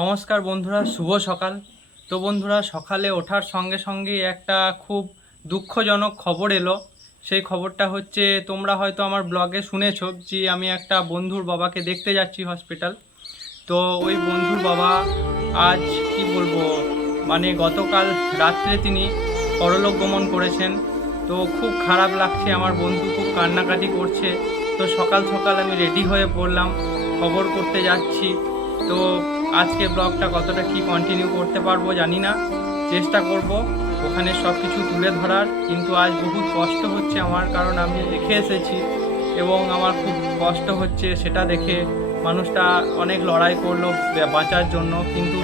নমস্কার বন্ধুরা, শুভ সকাল। তো বন্ধুরা, সকালে ওঠার সঙ্গে সঙ্গে একটা খুব দুঃখজনক খবর এলো। সেই খবরটা হচ্ছে, তোমরা হয়তো আমার ব্লগে শুনেছো যে আমি একটা বন্ধুর বাবাকে দেখতে যাচ্ছি হসপিটাল। তো ওই বন্ধুর বাবা আজ কি বলবো, মানে গতকাল রাত্রে তিনি পরলোক গমন করেছেন। তো খুব খারাপ লাগছে, আমার বন্ধু খুব কান্নাকাটি করছে। তো সকাল সকাল আমি রেডি হয়ে পড়লাম, খবর করতে যাচ্ছি। তো আজকে ব্লগটা কতটা কি কন্টিনিউ করতে পারবো জানি না, চেষ্টা করব ওখানে সব কিছু তুলে ধরার। কিন্তু আজ বহুত কষ্ট হচ্ছে আমার, কারণ আমি রেখে এসেছি এবং আমার খুব কষ্ট হচ্ছে সেটা দেখে। মানুষটা অনেক লড়াই করলো বাঁচার জন্য, কিন্তু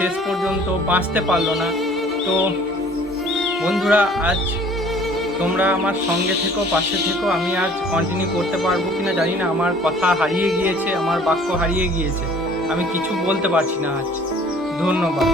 শেষ পর্যন্ত বাঁচতে পারলো না। তো বন্ধুরা, আজ তোমরা আমার সঙ্গে থেকো, পাশে থেকো। আমি আজ কন্টিনিউ করতে পারবো কিনা জানি না, আমার কথা হারিয়ে গিয়েছে, আমার বাক্য হারিয়ে গিয়েছে, আমি কিছু বলতে পারছি না আজ। ধন্যবাদ।